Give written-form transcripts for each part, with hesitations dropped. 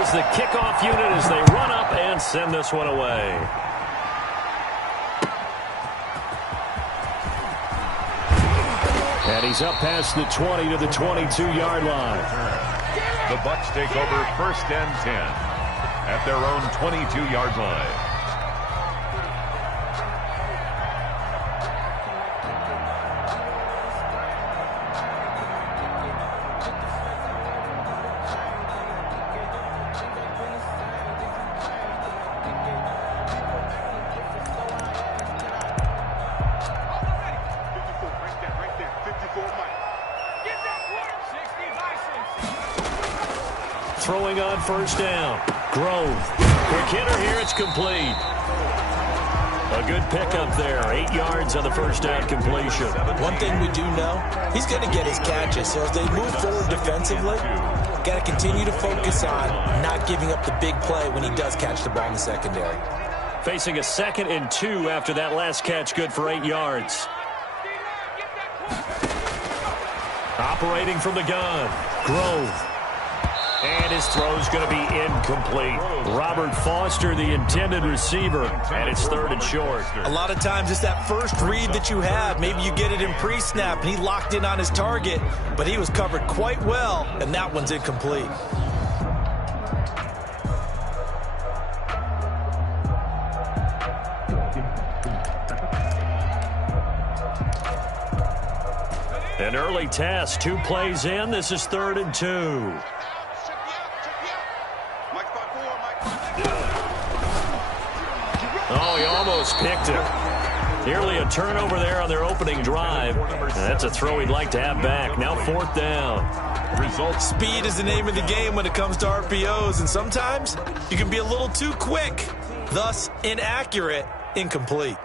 is the kickoff unit as they run up and send this one away. And he's up past the 20 to the 22-yard line. The Bucs take over 1st and 10 at their own 22-yard line. Throwing on 1st down. Grove. Quick hitter here. It's complete. A good pickup there. 8 yards on the 1st down completion. One thing we do know, he's going to get his catches. So as they move forward defensively, got to continue to focus on not giving up the big play when he does catch the ball in the secondary. Facing a 2nd and 2 after that last catch, good for 8 yards. Operating from the gun. Grove. And his throw's going to be incomplete. Robert Foster, the intended receiver, and it's 3rd and short. A lot of times it's that first read that you have. Maybe you get it in pre-snap, and he locked in on his target, but he was covered quite well, and that one's incomplete. An early test, 2 plays in. This is 3rd and 2. Oh, he almost picked it. Nearly a turnover there on their opening drive. That's a throw he'd like to have back. Now 4th down. Result. Speed is the name of the game when it comes to RPOs, and sometimes you can be a little too quick, thus inaccurate, incomplete.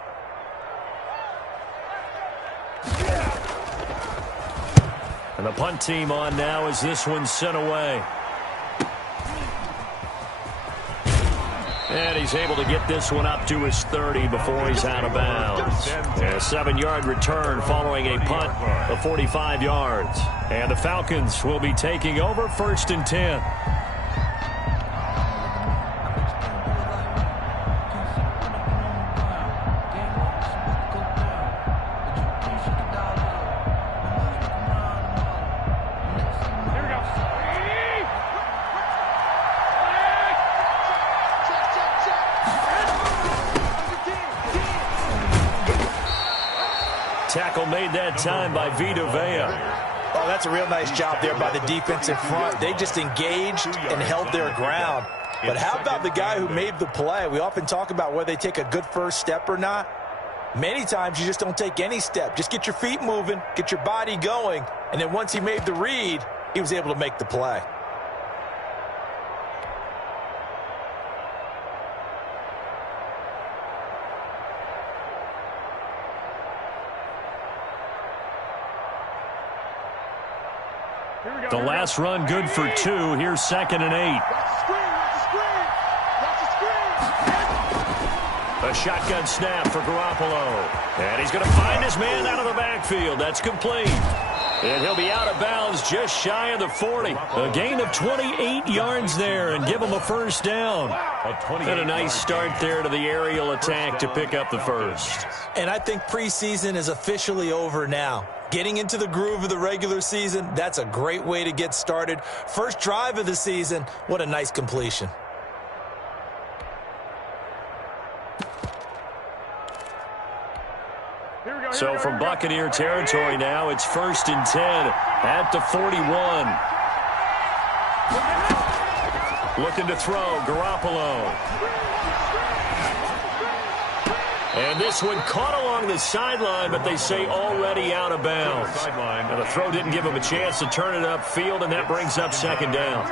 And the punt team on now as this one's sent away. And he's able to get this one up to his 30 before he's out of bounds. A 7-yard return following a punt of 45 yards. And the Falcons will be taking over 1st and 10. Tackle made that time by Vita Vea. Oh, that's a real nice job there by the defensive front. They just engaged and held their ground. But how about the guy who made the play? We often talk about whether they take a good first step or not. Many times you just don't take any step. Just get your feet moving, get your body going, and then once he made the read, he was able to make the play. The last run good for 2. Here's 2nd and 8. A shotgun snap for Garoppolo. And he's going to find his man out of the backfield. That's complete. And he'll be out of bounds just shy of the 40. A gain of 28 yards there and give him a 1st down. And a nice start there to the aerial attack to pick up the 1st. And I think preseason is officially over now. Getting into the groove of the regular season, that's a great way to get started. First drive of the season, what a nice completion. So from Buccaneer territory now, it's 1st and 10 at the 41. Looking to throw, Garoppolo. And this one caught along the sideline, but they say already out of bounds. And the throw didn't give him a chance to turn it upfield, and that brings up 2nd down.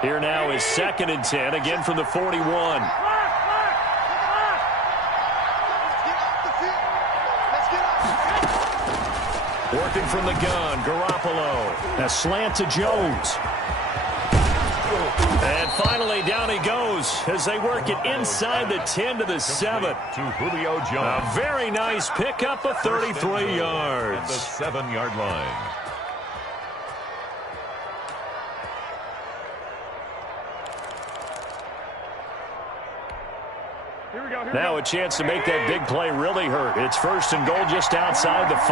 Here now is 2nd and 10, again from the 41. Working from the gun, Garoppolo. A slant to Jones. And finally, down he goes as they work it inside the 10 to the 7. To Julio Jones. A very nice pickup of 33 yards. At the 7-yard line. Now a chance to make that big play really hurt. It's 1st and goal just outside the 5.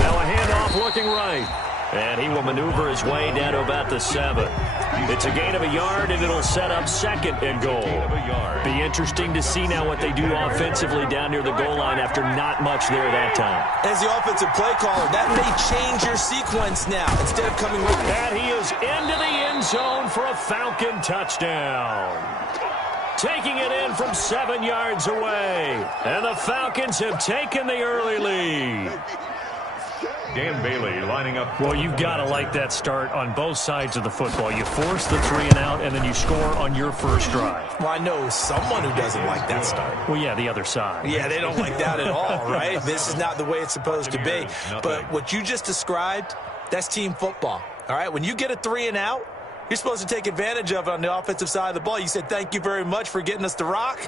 Now a handoff looking right. And he will maneuver his way down to about the 7. It's a gain of a yard, and it'll set up 2nd and goal. Be interesting to see now what they do offensively down near the goal line after not much there that time. As the offensive play caller, that may change your sequence now. Instead of coming with that, he is into the end zone for a Falcon touchdown. Taking it in from 7 yards away. And the Falcons have taken the early lead. Dan Bailey lining up. Well, you've got to like that start on both sides of the football. You force the 3 and out, and then you score on your first drive. Well, I know someone who doesn't like that start. Well, yeah, the other side. Yeah, they don't like that at all, right? This is not the way it's supposed to be. But what you just described, that's team football, all right? When you get a 3 and out, you're supposed to take advantage of it on the offensive side of the ball. You said, thank you very much for getting us the rock.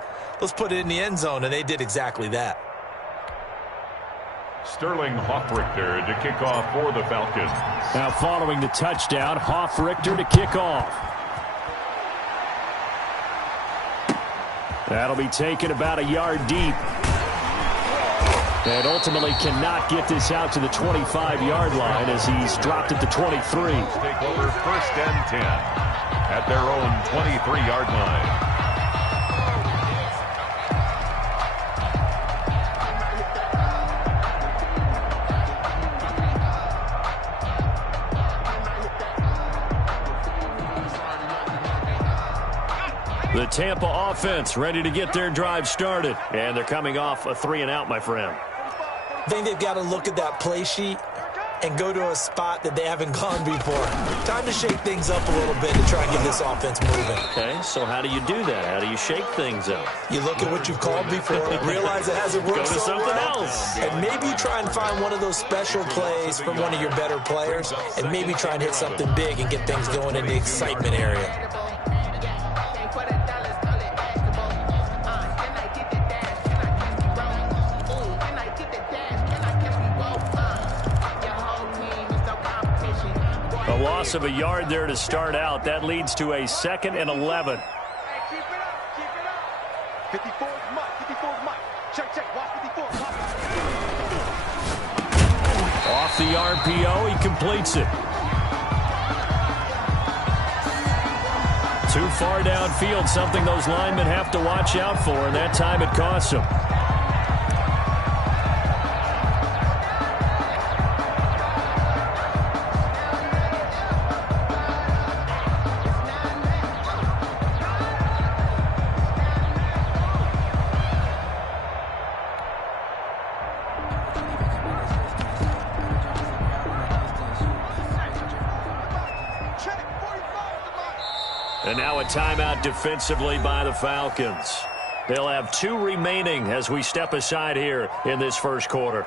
Let's put it in the end zone, and they did exactly that. Sterling Hoffrichter to kick off for the Falcons. Now following the touchdown, Hoffrichter to kick off. That'll be taken about a yard deep. And ultimately cannot get this out to the 25-yard line as he's dropped it to 23. Take over 1st and 10 at their own 23-yard line. The Tampa offense ready to get their drive started. And they're coming off a 3 and out, my friend. I think they've got to look at that play sheet and go to a spot that they haven't gone before. Time to shake things up a little bit to try and get this offense moving. Okay, so how do you do that? How do you shake things up? You look at what you've called before, realize it hasn't worked Go to so something well, else. and maybe try and find one of those special plays from one of your better players, and maybe try and hit something big and get things going in the excitement area. A loss of a yard there to start out. That leads to a 2nd and 11. Keep it up. 54 is Mike. 54 is Mike. Check. Watch 54. Off the RPO, he completes it. Too far downfield, something those linemen have to watch out for, and that time it costs them. And now a timeout defensively by the Falcons. They'll have 2 remaining as we step aside here in this first quarter.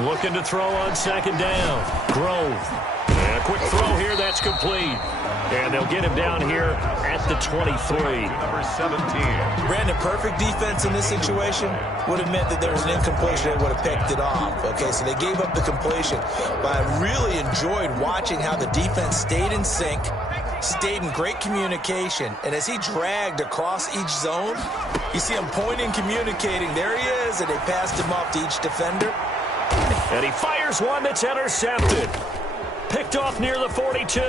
Looking to throw on 2nd down. Grove. And a quick throw here, that's complete. And they'll get him down here at the 23. Number 17. Brandon, perfect defense in this situation would have meant that there was an incompletion that would have picked it off. Okay, so they gave up the completion. But I really enjoyed watching how the defense stayed in sync, stayed in great communication. And as he dragged across each zone, you see him pointing, communicating. There he is, and they passed him off to each defender. And he fires one that's intercepted. Picked off near the 42.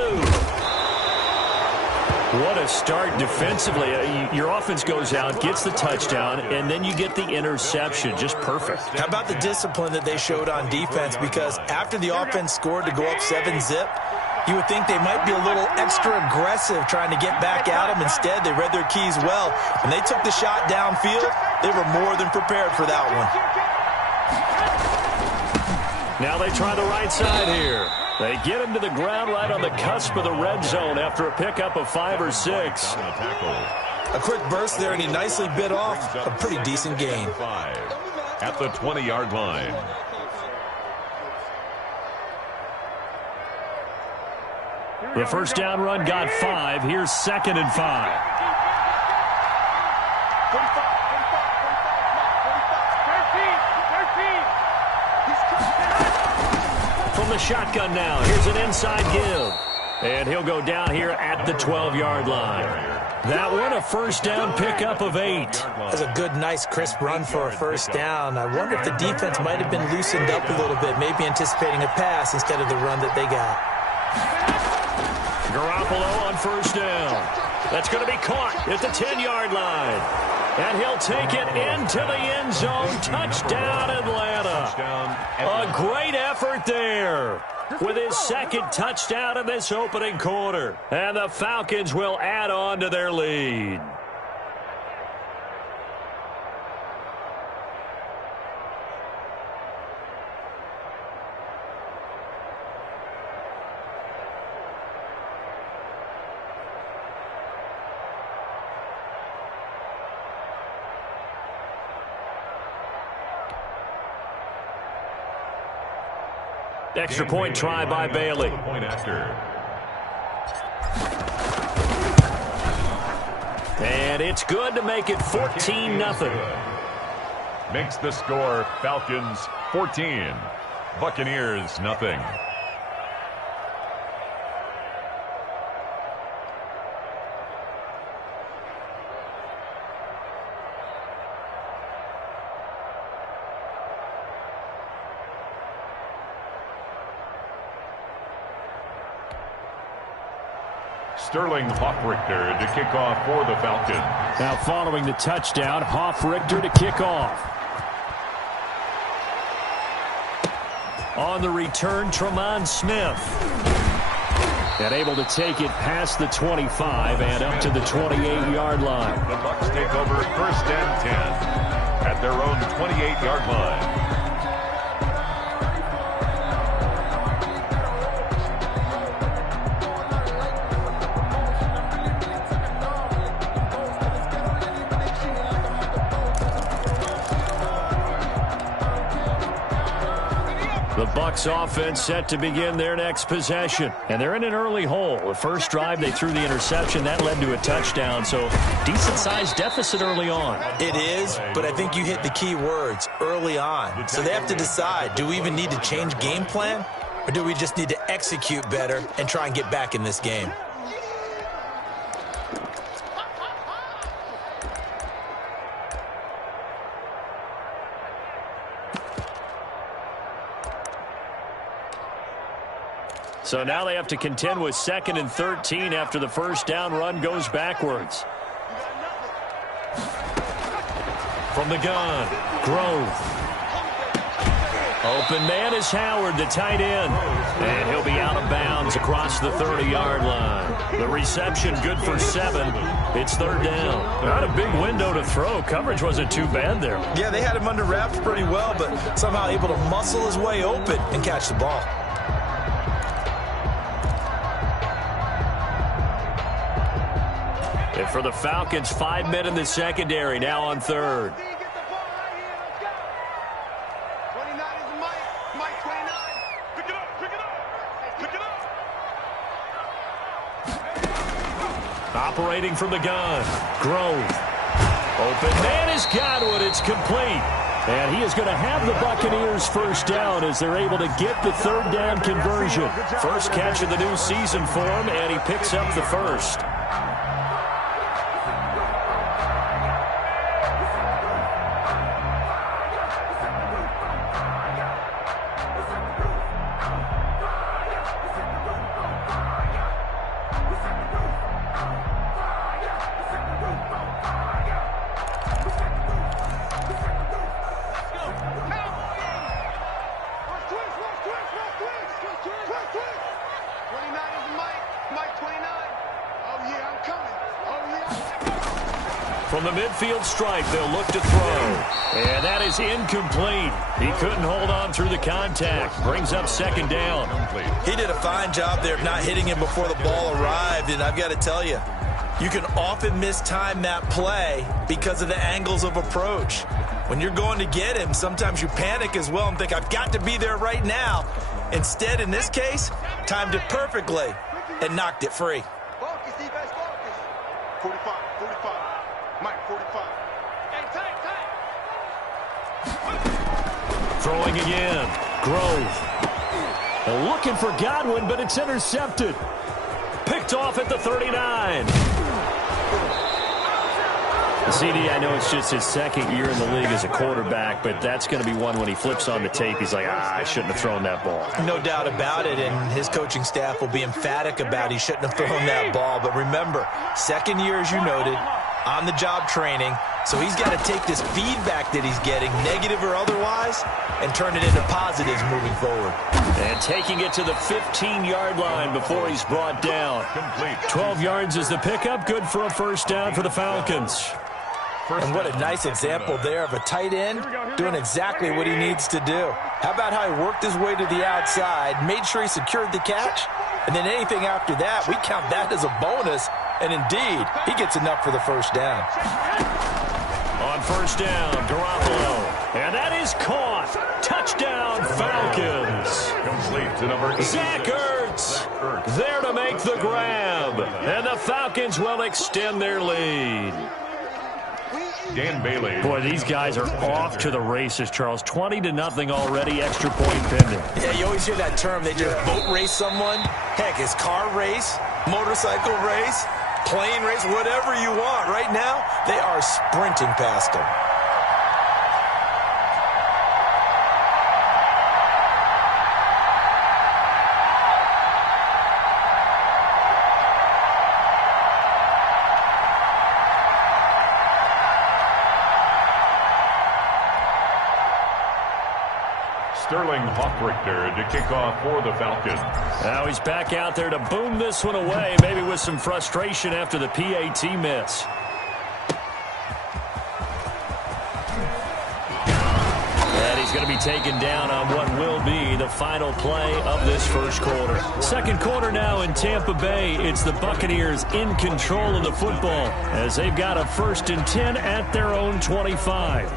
What a start defensively. Your offense goes out, gets the touchdown, and then you get the interception. Just perfect. How about the discipline that they showed on defense? Because after the offense scored to go up 7-zip, you would think they might be a little extra aggressive trying to get back at them. Instead, they read their keys well. When they took the shot downfield, They were more than prepared for that one. Now they try the right side here. They get him to the ground right on the cusp of the red zone after a pickup of 5 or 6. A quick burst there, and he nicely bit off a pretty decent gain. At the 20-yard line. The first down run got 5. Here's 2nd and 5. From the shotgun now, here's an inside give. And he'll go down here at the 12-yard line. That one a first down pickup of 8. That's a good, nice, crisp run for a first down. I wonder if the defense might have been loosened up a little bit, maybe anticipating a pass instead of the run that they got. Garoppolo on first down. That's going to be caught at the 10-yard line. And he'll take it into the end zone. Touchdown, Atlanta. A great effort there with his 2nd touchdown in this opening quarter. And the Falcons will add on to their lead. Extra point try by Bailey. Point after. And it's good to make it 14-0. Makes the score Falcons 14. Buccaneers nothing. Sterling Hoffrichter to kick off for the Falcons. Now following the touchdown, Hoffrichter to kick off. On the return, Tremont Smith. And able to take it past the 25 and up to the 28-yard line. The Bucs take over 1st and 10 at their own 28-yard line. The Bucs offense set to begin their next possession. And they're in an early hole. The first drive, they threw the interception. That led to a touchdown. So decent-sized deficit early on. It is, but I think you hit the key words, early on. So they have to decide, do we even need to change game plan? Or do we just need to execute better and try and get back in this game? So now they have to contend with 2nd and 13 after the first down run goes backwards. From the gun, Grove. Open man is Howard, the tight end. And he'll be out of bounds across the 30-yard line. The reception good for 7. It's 3rd down. Not a big window to throw. Coverage wasn't too bad there. Yeah, they had him under wraps pretty well, but somehow able to muscle his way open and catch the ball. And for the Falcons, 5 men in the secondary, now on 3rd. Operating from the gun, Grove. Open man is Godwin. It's complete. And he is going to have the Buccaneers first down as they're able to get the 3rd down conversion. First catch of the new season for him, and he picks up the first. From the midfield stripe, they'll look to throw. And that is incomplete. He couldn't hold on through the contact. Brings up second down. He did a fine job there of not hitting him before the ball arrived, and I've got to tell you, you can often mistime that play because of the angles of approach. When you're going to get him, sometimes you panic as well and think, I've got to be there right now. Instead, in this case, timed it perfectly and knocked it free. Focus, defense, focus. 45, 45. Mike, 45. Hey, tight. Throwing again. Grove. Looking for Godwin, but it's intercepted. Picked off at the 39. CD, I know it's just his second year in the league as a quarterback, but that's going to be one when he flips on the tape. He's like, I shouldn't have thrown that ball. No doubt about it, and his coaching staff will be emphatic about he shouldn't have thrown that ball. But remember, second year, as you noted, on-the-job training, so he's got to take this feedback that he's getting, negative or otherwise, and turn it into positives moving forward. And taking it to the 15-yard line before he's brought down. 12 yards is the pickup. Good for a first down for the Falcons. And what a nice example there of a tight end doing exactly what he needs to do. How about how he worked his way to the outside, made sure he secured the catch, and then anything after that, we count that as a bonus. And indeed, he gets enough for the first down. On first down, Garoppolo. And that is caught. Touchdown, Falcons. Complete to number 8. Zach Ertz there to make the grab. And the Falcons will extend their lead. Dan Bailey. Boy, these guys are off to the races, Charles. 20-0 already, extra point pending. Yeah, you always hear that term. They just boat race someone. Heck, it's car race, motorcycle race, plane race, whatever you want. Right now, they are sprinting past them. Sterling Hockrichter to kick off for the Falcons. Now he's back out there to boom this one away, maybe with some frustration after the PAT miss. And he's going to be taken down on what will be the final play of this first quarter. Second quarter now in Tampa Bay. It's the Buccaneers in control of the football as they've got a 1st and 10 at their own 25.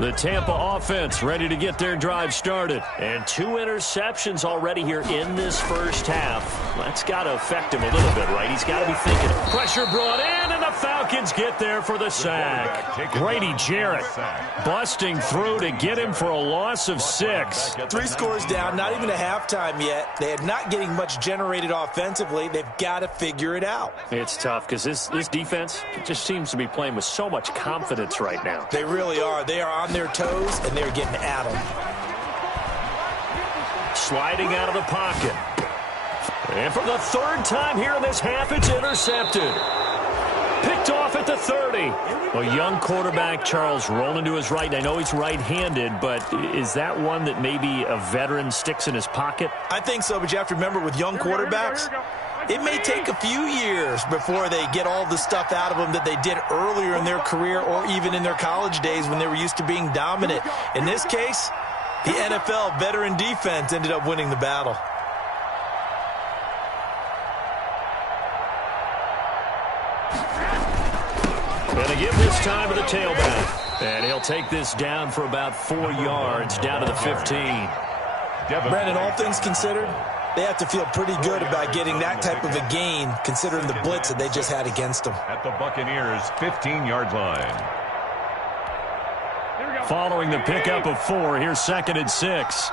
The Tampa offense ready to get their drive started. And 2 interceptions already here in this first half. That's got to affect him a little bit, right? He's got to be thinking. Pressure brought in, and the Falcons get there for the sack. Grady Jarrett busting through to get him for a loss of 6. 3 scores down, not even a halftime yet. They are not getting much generated offensively. They've got to figure it out. It's tough because this defense just seems to be playing with so much confidence right now. They really are. They are on their toes, and they're getting at them. Sliding out of the pocket. And for the 3rd time here in this half, it's intercepted. Picked off at the 30. A young quarterback, Charles, rolling to his right. I know he's right-handed, but is that one that maybe a veteran sticks in his pocket? I think so, but you have to remember with young quarterbacks, it may take a few years before they get all the stuff out of them that they did earlier in their career or even in their college days when they were used to being dominant. In this case, the NFL veteran defense ended up winning the battle. And they give this time to the tailback. And he'll take this down for about 4 yards, down to the 15. Brandon, all things considered, they have to feel pretty good about getting that type of a gain, considering the blitz that they just had against them. At the Buccaneers' 15-yard line. Following the pickup of 4, here's 2nd and 6.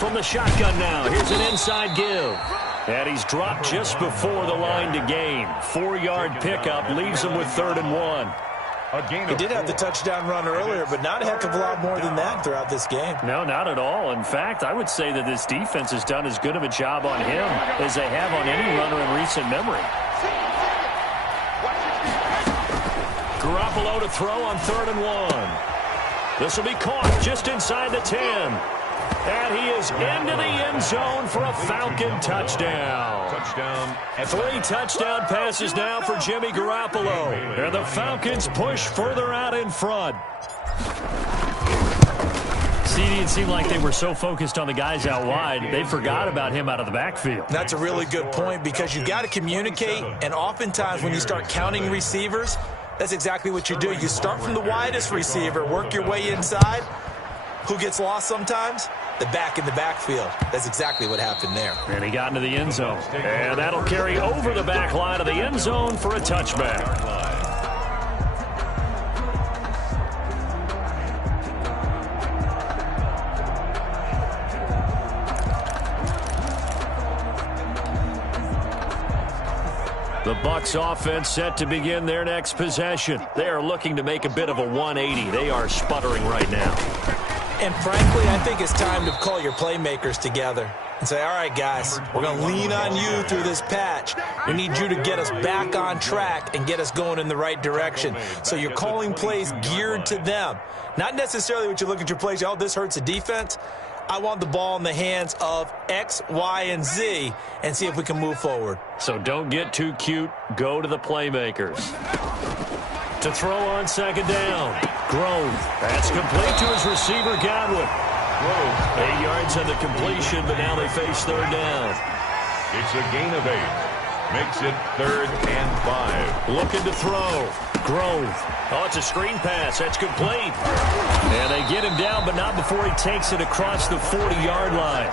From the shotgun now, here's an inside give. And he's dropped just before the line to gain. 4-yard pickup leaves him with 3rd and 1. He did have the touchdown run earlier, but not a heck of a lot more than that throughout this game. No, not at all. In fact, I would say that this defense has done as good of a job on him as they have on any runner in recent memory. Garoppolo to throw on 3rd and 1. This will be caught just inside the 10. And he is into the end zone for a Falcon touchdown. 3 touchdown passes now for Jimmy Garoppolo. And the Falcons push further out in front. It seemed like they were so focused on the guys out wide, they forgot about him out of the backfield. That's a really good point because you've got to communicate, and oftentimes when you start counting receivers, that's exactly what you do. You start from the widest receiver, work your way inside. Who gets lost sometimes? The back in the backfield. That's exactly what happened there. And he got into the end zone. And that'll carry over the back line of the end zone for a touchback. The Bucs offense set to begin their next possession. They are looking to make a bit of a 180. They are sputtering right now. And frankly, I think it's time to call your playmakers together and say, all right, guys, we're going to lean on you through this patch. We need you to get us back on track and get us going in the right direction. So you're calling plays geared to them. Not necessarily what you look at your plays, oh, this hurts the defense. I want the ball in the hands of X, Y, and Z and see if we can move forward. So don't get too cute. Go to the playmakers. To throw on 2nd down. Grove. That's complete to his receiver, Godwin. Grove. 8 yards on the completion, but now they face 3rd down. It's a gain of 8. Makes it 3rd and 5. Looking to throw. Grove. Oh, it's a screen pass. That's complete. And they get him down, but not before he takes it across the 40-yard line.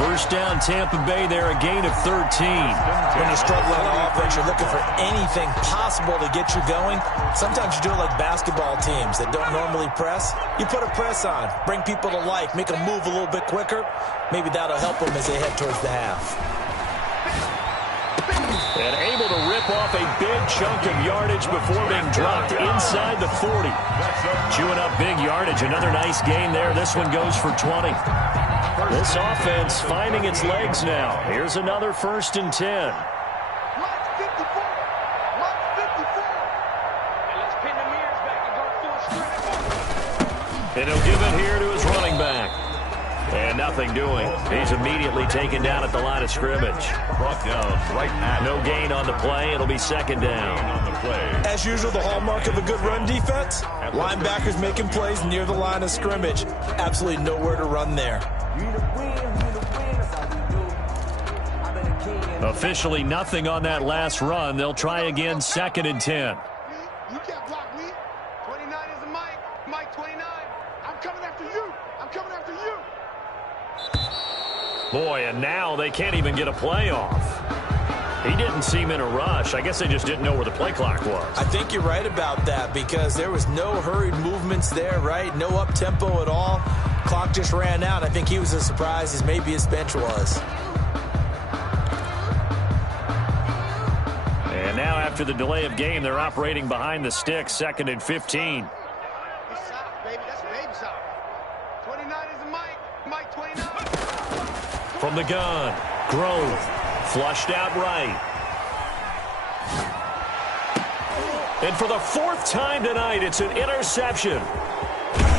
First down, Tampa Bay there, a gain of 13. When you're struggling on offense, you're looking for anything possible to get you going. Sometimes you do it like basketball teams that don't normally press. You put a press on, bring people to life, make them move a little bit quicker. Maybe that'll help them as they head towards the half. And able to rip off a big chunk of yardage before being dropped inside the 40. Chewing up big yardage. Another nice gain there. This one goes for 20. This offense finding its legs now. Here's another 1st and 10. And he'll give it here to his running back. And nothing doing. He's immediately taken down at the line of scrimmage. Brought down right at no gain on the play. It'll be 2nd down. As usual, the hallmark of a good run defense, linebackers making plays near the line of scrimmage. Absolutely nowhere to run there. Officially nothing on that last run. They'll try again, 2nd and 10. You can't block me. 29 is the Mike. Mike 29. I'm coming after you. I'm coming after you. Boy, and now they can't even get a play off. He didn't seem in a rush. I guess they just didn't know where the play clock was. I think you're right about that because there was no hurried movements there, right? No up-tempo at all. Clock just ran out. I think he was as surprised as maybe his bench was. And now after the delay of game, they're operating behind the sticks, 2nd and 15. It's soft, baby. That's baby soft. 29 is the Mike. Mike 29. From the gun, Grove, flushed out right. And for the 4th time tonight, it's an interception.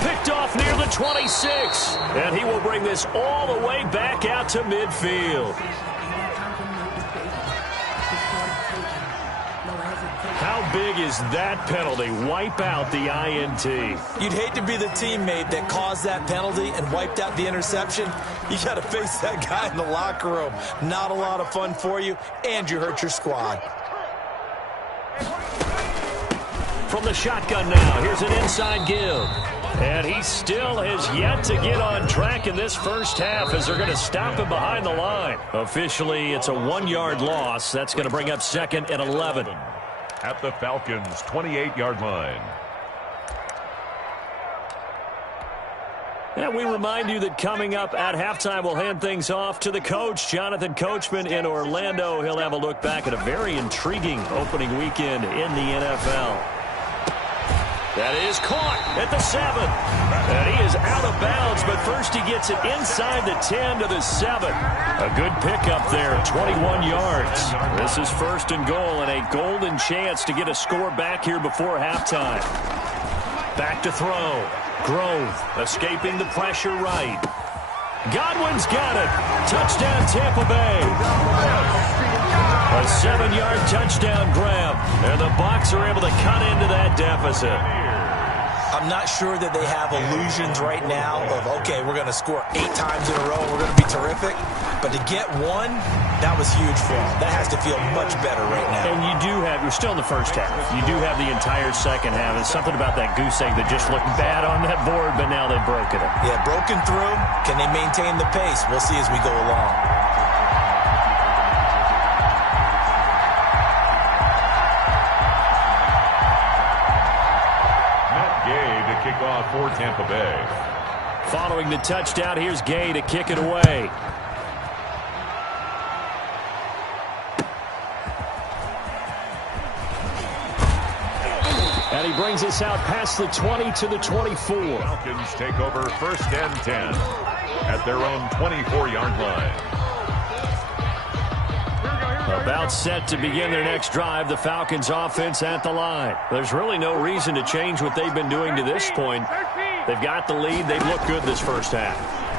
Picked off near the 26. And he will bring this all the way back out to midfield. How big is that penalty? Wipe out the INT. You'd hate to be the teammate that caused that penalty and wiped out the interception. You got to face that guy in the locker room. Not a lot of fun for you, and you hurt your squad. From the shotgun now, here's an inside give. And he still has yet to get on track in this first half as they're going to stop him behind the line. Officially, it's a 1-yard loss. That's going to bring up 2nd and 11. At the Falcons' 28-yard line. And we remind you that coming up at halftime, we'll hand things off to the coach, Jonathan Coachman in Orlando. He'll have a look back at a very intriguing opening weekend in the NFL. That is caught at the 7. And he is out of bounds, but first he gets it inside the 10 to the 7. A good pickup there, 21 yards. This is first and goal and a golden chance to get a score back here before halftime. Back to throw. Grove escaping the pressure right. Godwin's got it. Touchdown, Tampa Bay. A 7-yard touchdown grab. And the Bucs are able to cut into that deficit. I'm not sure that they have illusions right now of, okay, we're going to score 8 times in a row and we're going to be terrific. But to get one, that was huge for them. That has to feel much better right now. And you do have, you're still in the first half. You do have the entire second half. There's something about that goose egg that just looked bad on that board, but now they've broken it. Yeah, broken through. Can they maintain the pace? We'll see as we go along. Kick off for Tampa Bay. Following the touchdown, here's Gay to kick it away. And he brings us out past the 20 to the 24. Falcons take over first and 10 at their own 24-yard line. About set to begin their next drive, the Falcons offense at the line. There's really no reason to change what they've been doing to this point. They've got the lead. They've looked good this first half.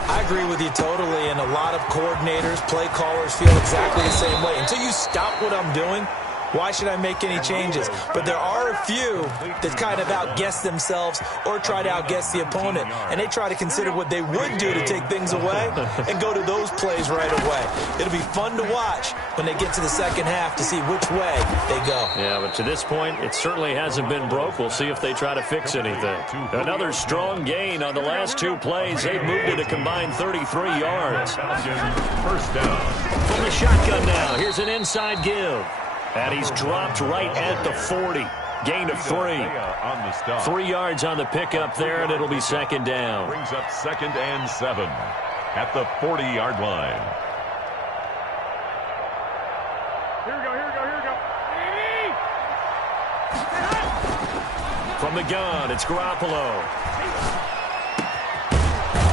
I agree with you totally, and a lot of coordinators, play callers feel exactly the same way. Until you stop what I'm doing, why should I make any changes? But there are a few that kind of outguess themselves or try to outguess the opponent. And they try to consider what they would do to take things away and go to those plays right away. It'll be fun to watch when they get to the second half to see which way they go. Yeah, but to this point, it certainly hasn't been broke. We'll see if they try to fix anything. Another strong gain on the last 2 plays. They've moved it a combined 33 yards. First down. From the shotgun now, here's an inside give. And he's dropped right at the 40. Gain of 3. 3 yards on the pickup there, and it'll be second down. Brings up second and 7 at the 40-yard line. Here we go, here we go, here we go. From the gun, it's Garoppolo.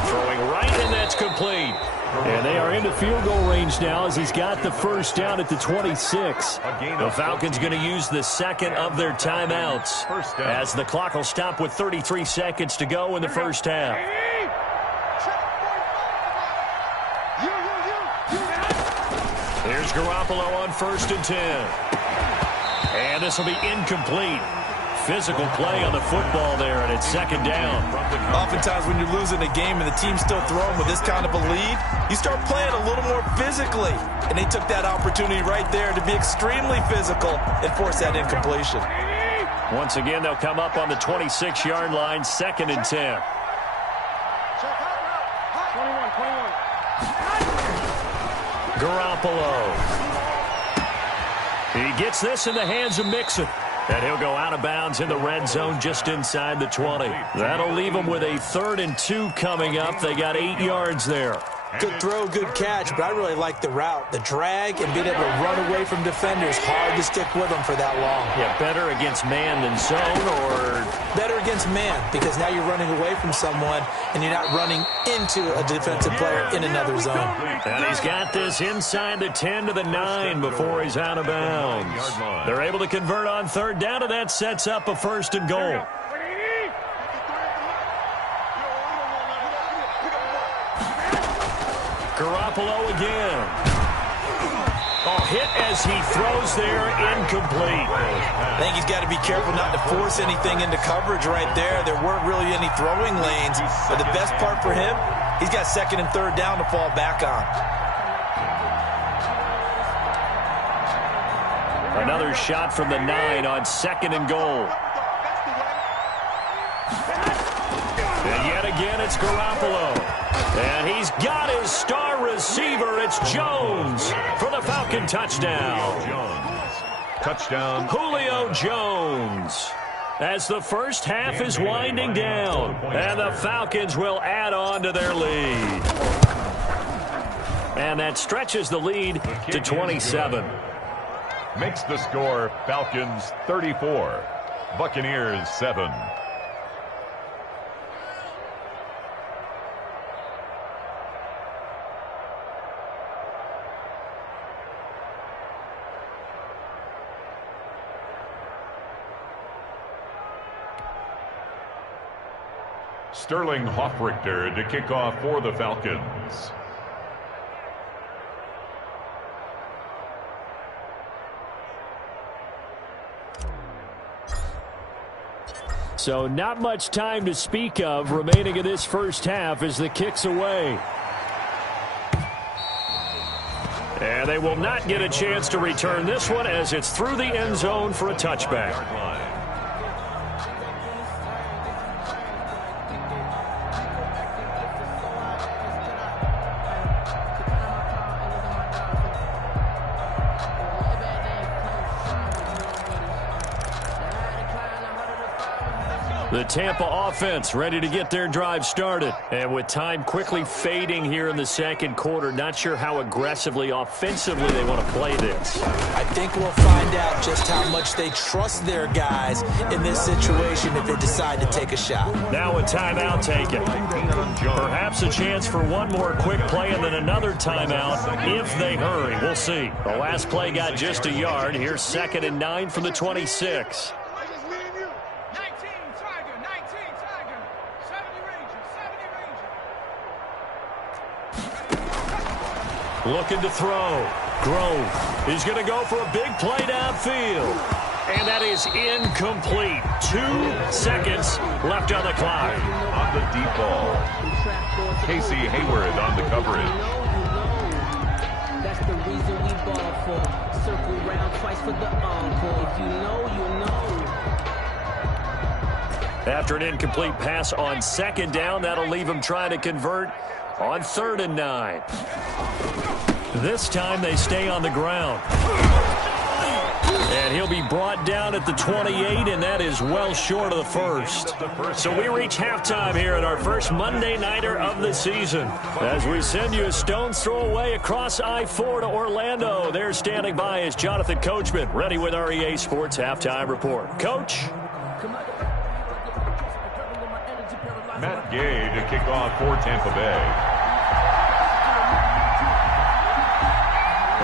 Throwing right, and that's complete. And they are into field goal range now as he's got the first down at the 26. The Falcons going to use the second of their timeouts as the clock will stop with 33 seconds to go in the first half. Here's Garoppolo on first and 10. And this will be incomplete. Physical play on the football there, and it's second down. Oftentimes when you're losing a game and the team's still throwing with this kind of a lead, you start playing a little more physically. And they took that opportunity right there to be extremely physical and force that incompletion. Once again, they'll come up on the 26-yard line, second and 10. 21. Garoppolo. He gets this in the hands of Mixon. And he'll go out of bounds in the red zone just inside the 20. That'll leave them with a 3rd and 2 coming up. They got 8 yards there. Good throw, good catch, but I really like the route. The drag and being able to run away from defenders, hard to stick with them for that long. Yeah, better against man than zone, or? Better against man, because now you're running away from someone and you're not running into a defensive player in another zone. And he's got this inside the 10 to the 9 before he's out of bounds. They're able to convert on 3rd down, and that sets up a 1st and goal. Garoppolo again. Oh, hit as he throws there, incomplete. I think he's got to be careful not to force anything into coverage right there. There weren't really any throwing lanes, but the best part for him, he's got 2nd and 3rd down to fall back on. Another shot from the 9 on 2nd and goal. And yet again, it's Garoppolo. And he's got his star receiver. It's Jones for the Falcon touchdown. Touchdown. Julio Jones. As the first half is winding down. And the Falcons will add on to their lead. And that stretches the lead to 27. Makes the score Falcons 34, Buccaneers 7. Sterling Hofrichter to kick off for the Falcons. So not much time to speak of remaining in this first half as the kick's away. And they will not get a chance to return this one as it's through the end zone for a touchback. The Tampa offense ready to get their drive started. And with time quickly fading here in the second quarter, not sure how aggressively, offensively they want to play this. I think we'll find out just how much they trust their guys in this situation if they decide to take a shot. Now a timeout taken. Perhaps a chance for one more quick play and then another timeout if they hurry. We'll see. The last play got just a yard. Here's 2nd and 9 from the 26. Looking to throw. Grove is going to go for a big play downfield. And that is incomplete. 2 seconds left on the clock. On the deep ball. Casey Hayward on the coverage. That's the reason we ball for. Circle round twice for the encore. If you know, you know. After an incomplete pass on 2nd down, that'll leave him trying to convert on 3rd and 9. This time they stay on the ground. And he'll be brought down at the 28, and that is well short of the first. So we reach halftime here in our first Monday Nighter of the season. As we send you a stone's throw away across I-4 to Orlando. There standing by is Jonathan Coachman, ready with our EA Sports Halftime Report. Coach? Matt Gay to kick off for Tampa Bay.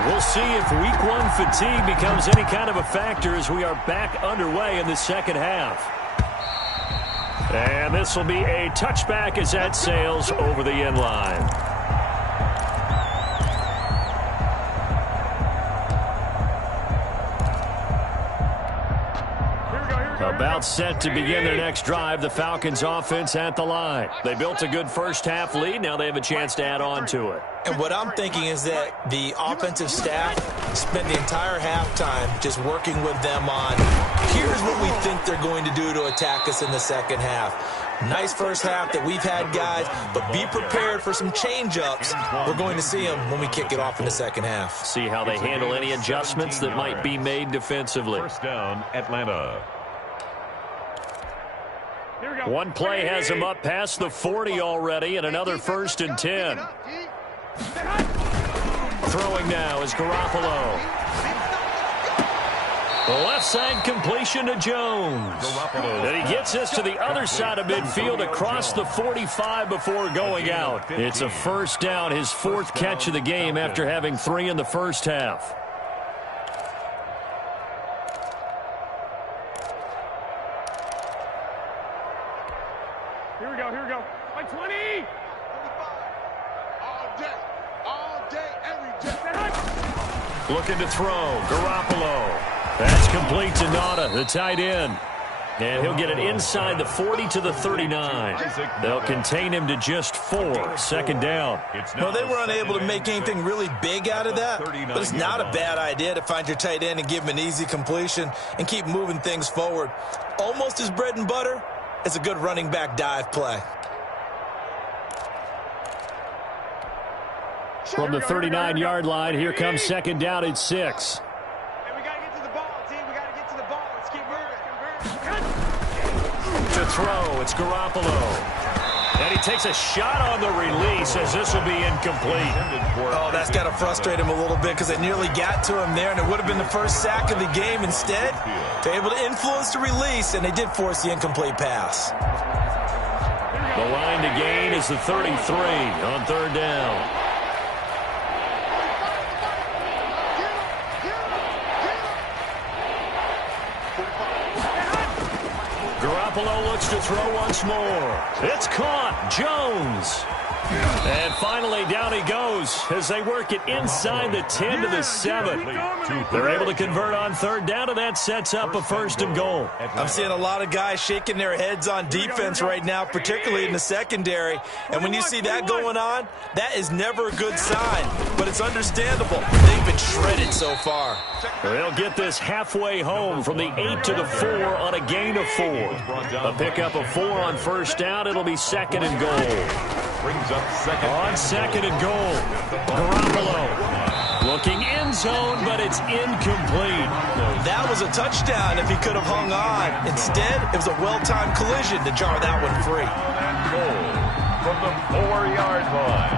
We'll see if week 1 fatigue becomes any kind of a factor as we are back underway in the second half. And this will be a touchback as that sails over the end line. About set to begin their next drive, the Falcons offense at the line. They built a good first half lead. Now they have a chance to add on to it. And what I'm thinking is that the offensive staff spent the entire halftime just working with them on, here's what we think they're going to do to attack us in the second half. Nice first half that we've had, guys, but be prepared for some change-ups. We're going to see them when we kick it off in the second half. See how they handle any adjustments that might be made defensively. First down, Atlanta. One play has him up past the 40 already, and another 1st and 10. Throwing now is Garoppolo. The left side completion to Jones. And he gets us to the other side of midfield across the 45 before going out. It's a first down, his 4th catch of the game after having 3 in the first half. Here we go. By 20. All day, every day. Looking to throw. Garoppolo. That's complete to Nauta, the tight end. And he'll get it inside the 40 to the 39. They'll contain him to just 4. 2nd down. Well, they were unable to make anything really big out of that, but it's not a bad idea to find your tight end and give him an easy completion and keep moving things forward. Almost his bread and butter. It's a good running back dive play. From the 39-yard line, here comes 2nd down at 6. Hey, we got to get to the ball, team. We got to get to the ball. Let's keep moving. To throw, it's Garoppolo. And he takes a shot on the release as this will be incomplete. Oh, that's got to frustrate him a little bit because they nearly got to him there, and it would have been the first sack of the game. Instead, they're able to influence the release, and they did force the incomplete pass. The line to gain is the 33 on 3rd down. Garoppolo looks to throw once more. It's caught. Jones. And finally, down he goes as they work it inside the 10 to the 7. They're able to convert on third down, and that sets up a first and goal. I'm seeing a lot of guys shaking their heads on defense right now, particularly in the secondary. And when you see that going on, that is never a good sign. But it's understandable. They've been shredded so far. They'll get this halfway home from the 8 to the 4 on a gain of 4. A pickup of 4 on first down. It'll be second and goal. Brings up second. On second and goal, Garoppolo looking end zone, but it's incomplete. That was a touchdown if he could have hung on. Instead, it was a well-timed collision to jar that one free. Goal from the 4-yard line.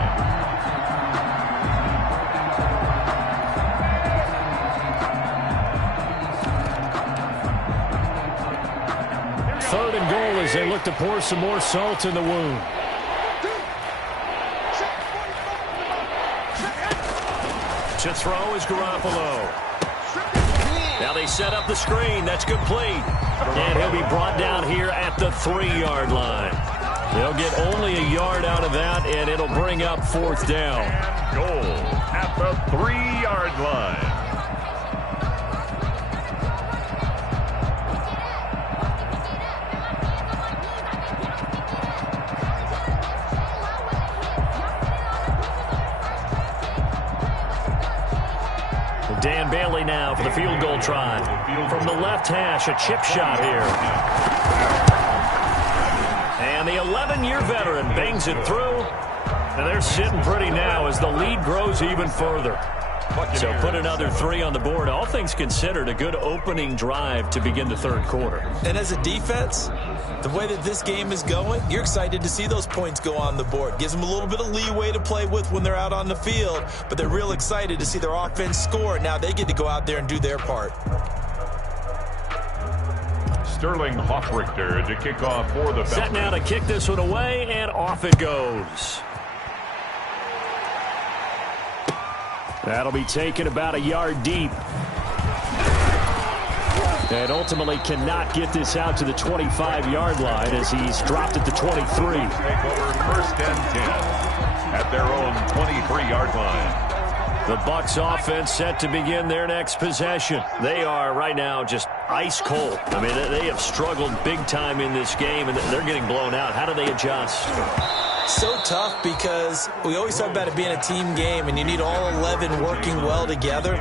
Third and goal as they look to pour some more salt in the wound. To throw is Garoppolo. Now they set up the screen. That's complete. And he'll be brought down here at the 3-yard line. They'll get only a yard out of that, and it'll bring up fourth down. Goal at the 3-yard line. Dan Bailey now for the field goal try. From the left hash, a chip shot here. And the 11-year veteran bangs it through. And they're sitting pretty now as the lead grows even further. So put another 3 on the board. All things considered, a good opening drive to begin the third quarter. And as a defense, the way that this game is going, you're excited to see those points go on the board. Gives them a little bit of leeway to play with when they're out on the field, but they're real excited to see their offense score. Now they get to go out there and do their part. Sterling Hoffrichter to kick off for the Falcons. Set now to kick this one away, and off it goes. That'll be taken about a yard deep. And ultimately cannot get this out to the 25-yard line as he's dropped at the 23. Take over first and 10 at their own 23-yard line. The Bucs offense set to begin their next possession. They are right now just ice cold. I mean, they have struggled big time in this game, and they're getting blown out. How do they adjust? So tough because we always talk about it being a team game and you need all 11 working well together.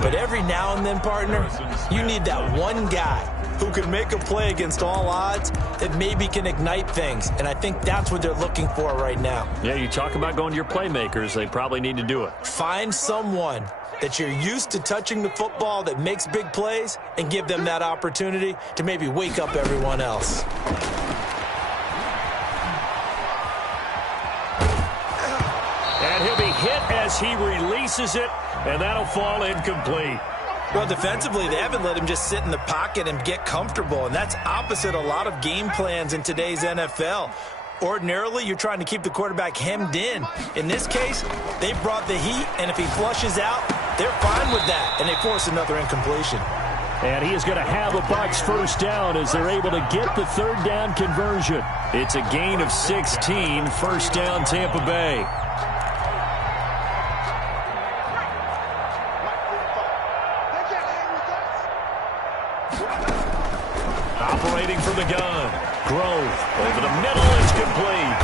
But every now and then, partner, you need that one guy who can make a play against all odds that maybe can ignite things. And I think that's what they're looking for right now. Yeah, you talk about going to your playmakers. They probably need to do it. Find someone that you're used to touching the football that makes big plays and give them that opportunity to maybe wake up everyone else. And he'll be hit as he releases it, and that'll fall incomplete. Well, defensively, they haven't let him just sit in the pocket and get comfortable, and that's opposite a lot of game plans in today's NFL. Ordinarily, you're trying to keep the quarterback hemmed in. In this case, they brought the heat, and if he flushes out, they're fine with that, and they force another incompletion. And he is going to have a Bucs first down as they're able to get the third down conversion. It's a gain of 16, first down Tampa Bay. Operating from the gun. Grove over the middle. It's complete.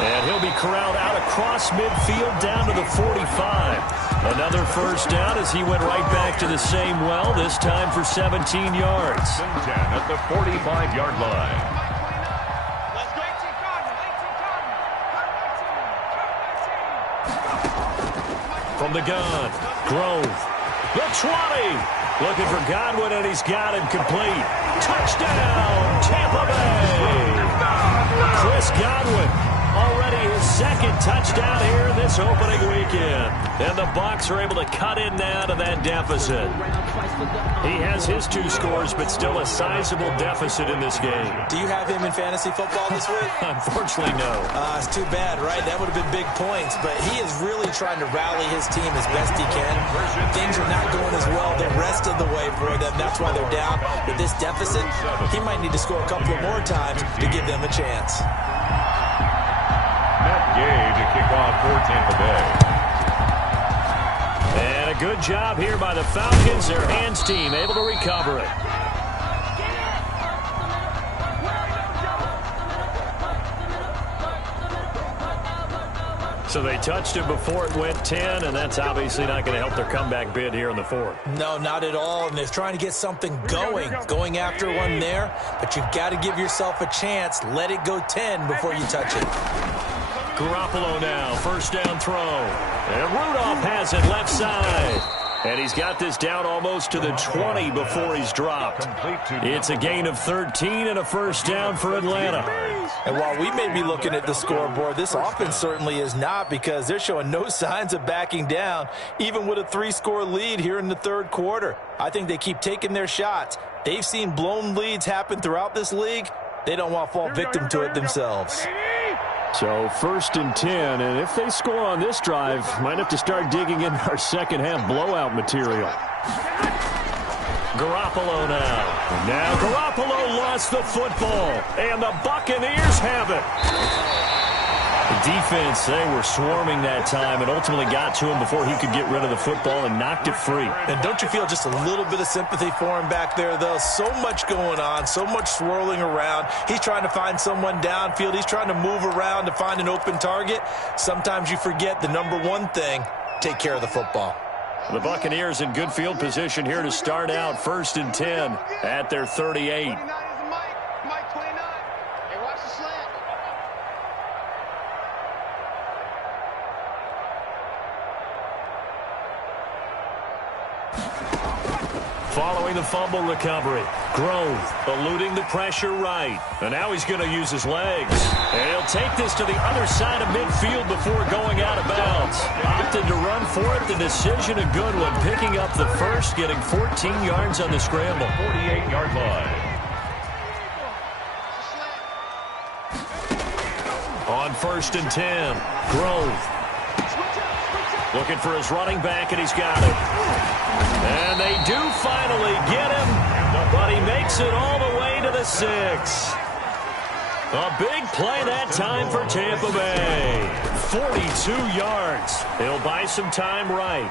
And he'll be corralled out across midfield down to the 45. Another first down as he went right back to the same well, this time for 17 yards. 10 at the 45-yard line. From the gun, Grove. The 20. Looking for Godwin, and he's got him complete. Touchdown, Tampa Bay. Chris Godwin, already his second touchdown here in this opening weekend. And the Bucs are able to cut in now to that deficit. He has his 2 scores, but still a sizable deficit in this game. Do you have him in fantasy football this week? Unfortunately, no. It's too bad, right? That would have been big points. But he is really trying to rally his team as best he can. Things are not going as well the rest of the way for them. That's why they're down. With this deficit, he might need to score a couple of more times to give them a chance. Gay to kick off for Tampa Bay. And a good job here by the Falcons. Their hands team able to recover it. So they touched it before it went 10, and that's obviously not going to help their comeback bid here in the 4th. No, not at all. And they're trying to get something going after one there. But you've got to give yourself a chance. Let it go 10 before you touch it. Garoppolo now, first down throw. And Rudolph has it left side. And he's got this down almost to the 20 before he's dropped. It's a gain of 13 and a first down for Atlanta. And while we may be looking at the scoreboard, this offense certainly is not, because they're showing no signs of backing down, even with a 3-score lead here in the 3rd quarter. I think they keep taking their shots. They've seen blown leads happen throughout this league. They don't want to fall victim to it themselves. So 1st and 10, and if they score on this drive, might have to start digging in our second half blowout material. Garoppolo now. Now Garoppolo lost the football, and the Buccaneers have it. The defense, they were swarming that time and ultimately got to him before he could get rid of the football and knocked it free. And don't you feel just a little bit of sympathy for him back there, though? So much going on, so much swirling around. He's trying to find someone downfield. He's trying to move around to find an open target. Sometimes you forget the number one thing: take care of the football. The Buccaneers in good field position here to start out 1st and 10 at their 38. Following the fumble recovery, Grove eluding the pressure right. And now he's going to use his legs. And he'll take this to the other side of midfield before going out of bounds. Opted to run for it. The decision a good one. Picking up the first, getting 14 yards on the scramble. 48-yard line. On 1st and 10, Grove looking for his running back, and he's got it. And they do finally get him, but he makes it all the way to the 6. A big play that time for Tampa Bay. 42 yards. He'll buy some time right.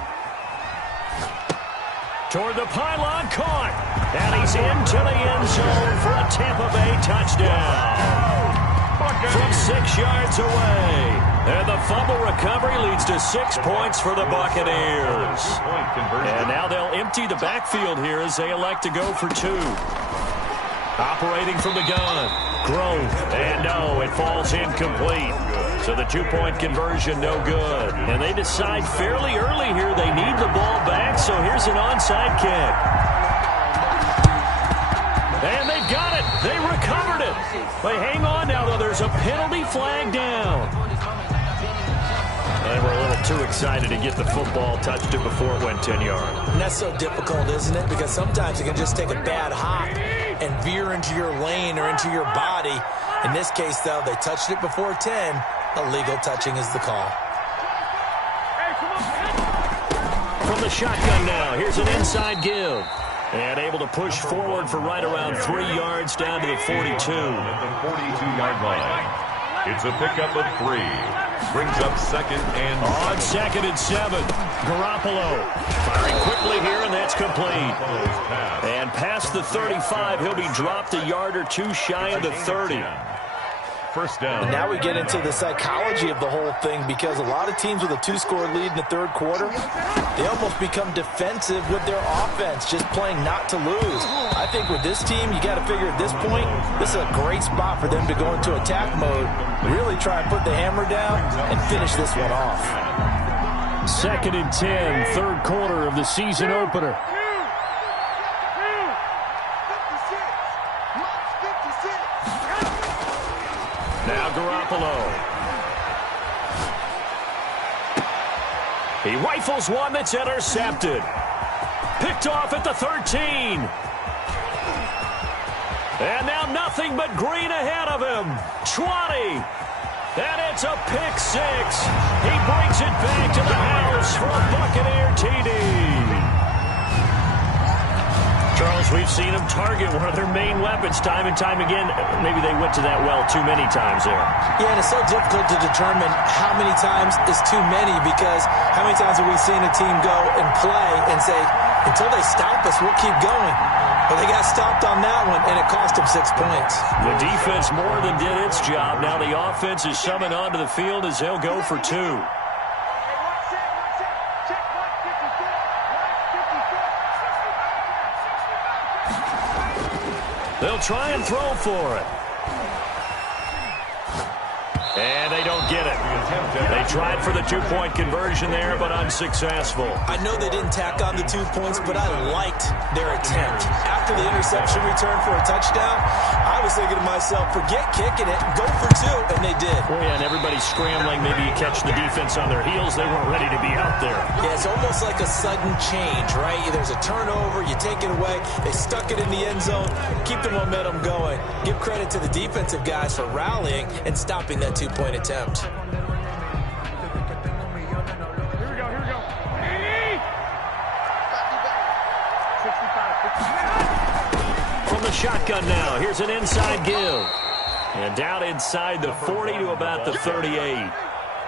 Toward the pylon, caught. And he's into the end zone for a Tampa Bay touchdown. From 6 yards away. And the fumble recovery leads to 6 points for the Buccaneers. And now they'll empty the backfield here as they elect to go for 2. Operating from the gun. Grove. And no, it falls incomplete. So the 2-point conversion no good. And they decide fairly early here they need the ball back, so here's an onside kick. And they've got it. They recovered it. They hang on now, though. There's a penalty flag down. They were a little too excited to get the football, touched it before it went 10 yards. And that's so difficult, isn't it? Because sometimes you can just take a bad hop and veer into your lane or into your body. In this case, though, they touched it before 10. Illegal touching is the call. From the shotgun now, here's an inside give. And able to push forward for right around 3 yards down to the 42. At the 42-yard line. It's a pickup of 3. Brings up 2nd and on 2nd and 7. Garoppolo firing quickly here, and that's complete. And past the 35, he'll be dropped a yard or 2 shy of the 30. First down. And now we get into the psychology of the whole thing, because a lot of teams with a 2-score lead in the 3rd quarter, they almost become defensive with their offense, just playing not to lose. I think with this team, you got to figure at this point, this is a great spot for them to go into attack mode, really try and put the hammer down and finish this one off. 2nd and 10, 3rd quarter of the season opener. Now Garoppolo He rifles one that's intercepted. Picked off at the 13. And now nothing but green ahead of him. 20. And it's a pick six. He brings it back to the house for a Buccaneer TD. Charles, we've seen him target one of their main weapons time and time again. Maybe they went to that well too many times there. Yeah, and it's so difficult to determine how many times is too many, because how many times have we seen a team go and play and say, until they stop us, we'll keep going. But they got stopped on that one, and it cost them 6 points. The defense more than did its job. Now the offense is summoned onto the field as they'll go for two. They'll try and throw for it. And they don't get it. They tried for the two-point conversion there, but unsuccessful. I know they didn't tack on the 2 points, but I liked their attempt. After the interception return for a touchdown, I was thinking to myself, forget kicking it, go for two, and they did. Well, yeah, and everybody's scrambling. Maybe you catch the defense on their heels. They weren't ready to be out there. Yeah, it's almost like a sudden change, right? There's a turnover, you take it away, they stuck it in the end zone, keep the momentum going. Give credit to the defensive guys for rallying and stopping that two-point attempt. From the shotgun now, here's an inside give. And down inside the 40 to about the 38.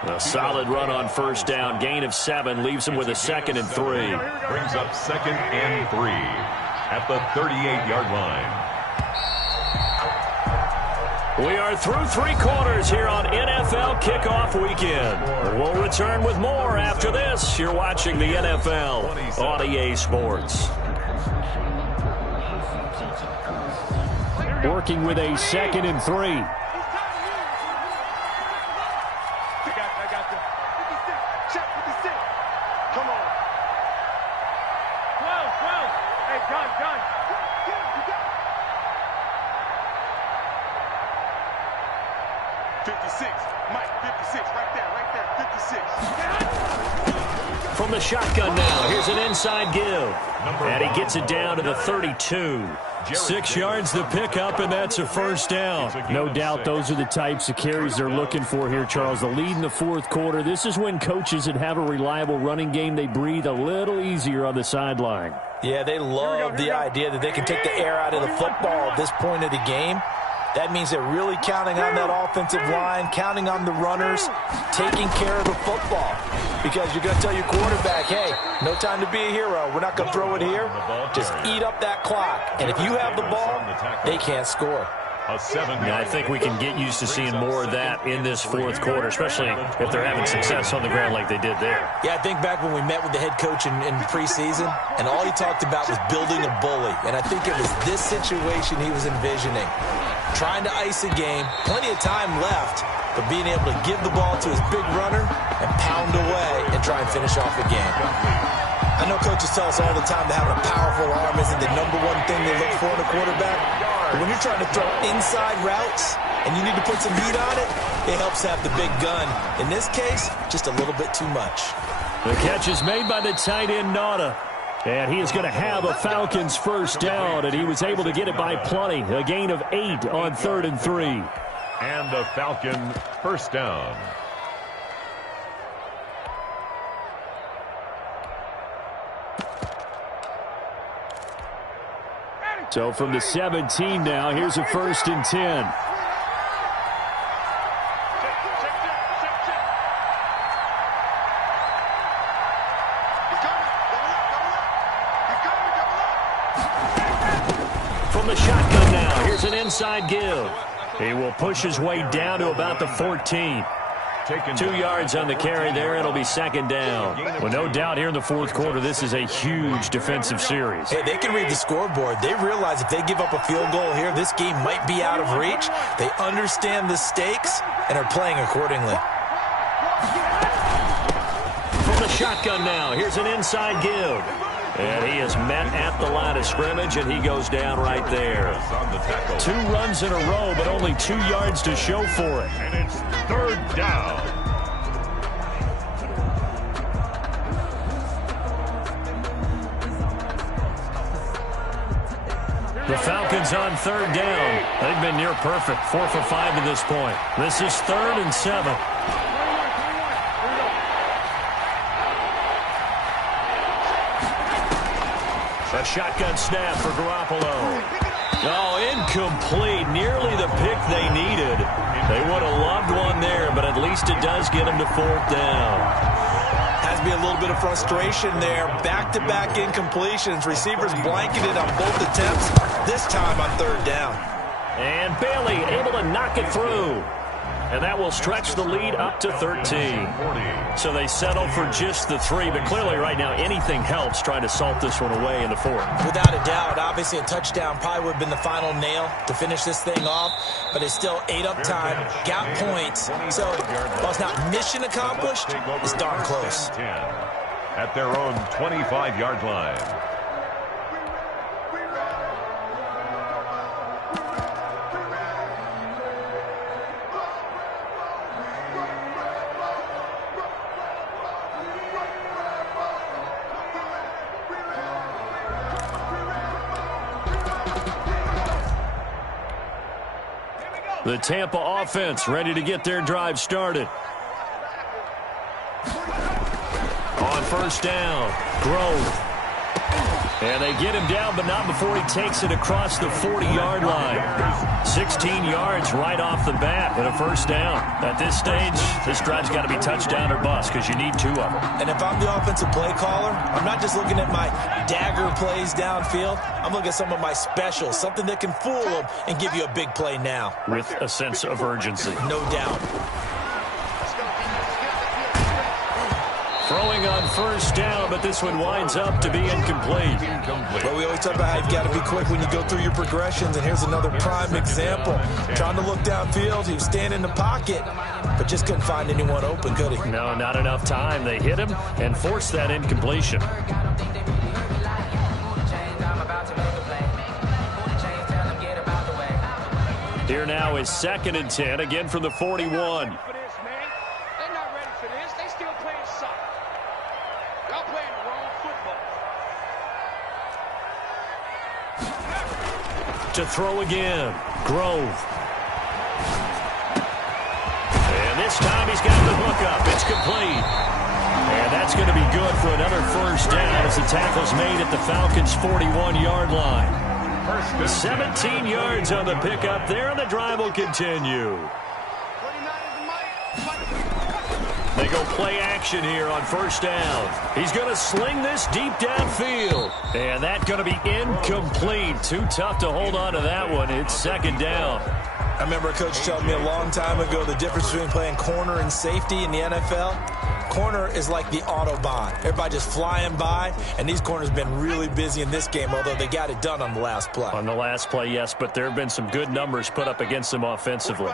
A solid run on first down. Gain of 7 leaves him with a 2nd and 3. Brings up 2nd and 3 at the 38-yard line. We are through 3 quarters here on NFL Kickoff Weekend. We'll return with more after this. You're watching the NFL on EA Sports. Working with a 2nd and 3. I got you. 56. Check 56. Come on. 12. Hey, gun. You got it. 56. Mike, 56. Right there. 56. From the shotgun now, here's an inside give. And he gets it down to the 32. 6 yards the pickup, and that's a first down. No doubt those are the types of carries they're looking for here, Charles. The lead in the fourth quarter. This is when coaches that have a reliable running game, they breathe a little easier on the sideline. Yeah, they love the idea that they can take the air out of the football at this point of the game. That means they're really counting on that offensive line, counting on the runners, taking care of the football. Because you're going to tell your quarterback, hey, no time to be a hero. We're not going to throw it here. Just eat up that clock. And if you have the ball, they can't score. Yeah, I think we can get used to seeing more of that in this fourth quarter, especially if they're having success on the ground like they did there. Yeah, I think back when we met with the head coach in preseason, and all he talked about was building a bully. And I think it was this situation he was envisioning. Trying to ice a game, plenty of time left, but being able to give the ball to his big runner and pound away and try and finish off a game. I know coaches tell us all the time that having a powerful arm isn't the number one thing they look for in a quarterback. But when you're trying to throw inside routes and you need to put some heat on it, it helps have the big gun. In this case, just a little bit too much. The catch is made by the tight end, Nauta. And he is going to have a Falcons first down, and he was able to get it by plenty. A gain of 8 on 3rd and 3. And the Falcon first down. So from the 17 now, here's a 1st and 10. From the shotgun now, here's an inside give. He will push his way down to about the 14. 2 yards on the carry there. It'll be 2nd down. Well, no doubt here in the fourth quarter, this is a huge defensive series. Hey, they can read the scoreboard. They realize if they give up a field goal here, this game might be out of reach. They understand the stakes and are playing accordingly. From the shotgun now, here's an inside give. And he is met at the line of scrimmage, and he goes down right there. 2 runs in a row, but only 2 yards to show for it. And it's 3rd down. The Falcons on third down. They've been near perfect, 4 for 5 to this point. This is 3rd and 7. A shotgun snap for Garoppolo. Oh, incomplete. Nearly the pick they needed. They would have loved one there, but at least it does get them to 4th down. Has to be a little bit of frustration there. Back-to-back incompletions. Receivers blanketed on both attempts, this time on 3rd down. And Bailey able to knock it through. And that will stretch the lead up to 13. So they settle for just the 3, but clearly right now anything helps trying to salt this one away in the 4th. Without a doubt, obviously a touchdown probably would have been the final nail to finish this thing off, but it's still ate up time, got points. So while it's not mission accomplished, it's darn close. At their own 25-yard line. The Tampa offense ready to get their drive started. On first down, Grove. And they get him down, but not before he takes it across the 40-yard line. 16 yards right off the bat and a first down. At this stage, this drive's got to be touchdown or bust because you need 2 of them. And if I'm the offensive play caller, I'm not just looking at my dagger plays downfield. I'm looking at some of my specials, something that can fool them and give you a big play now. With a sense of urgency. No doubt. Throwing on first down, but this one winds up to be incomplete. But we always talk about how you've got to be quick when you go through your progressions, and here's another prime example. Trying to look downfield, he was standing in the pocket, but just couldn't find anyone open, could he? No, not enough time. They hit him and forced that incompletion. Here now is 2nd and 10, again from the 41. To throw again, Grove. And this time he's got the hook up. It's complete. And that's going to be good for another first down as the tackle's made at the Falcons' 41-yard line. 17 yards on the pickup there, and the drive will continue. They go play action here on first down. He's going to sling this deep downfield. And that's going to be incomplete. Too tough to hold on to that one. It's 2nd down. I remember a coach telling me a long time ago the difference between playing corner and safety in the NFL. Corner is like the Autobahn. Everybody just flying by, and these corners have been really busy in this game, although they got it done on the last play. On the last play, yes, but there have been some good numbers put up against them offensively.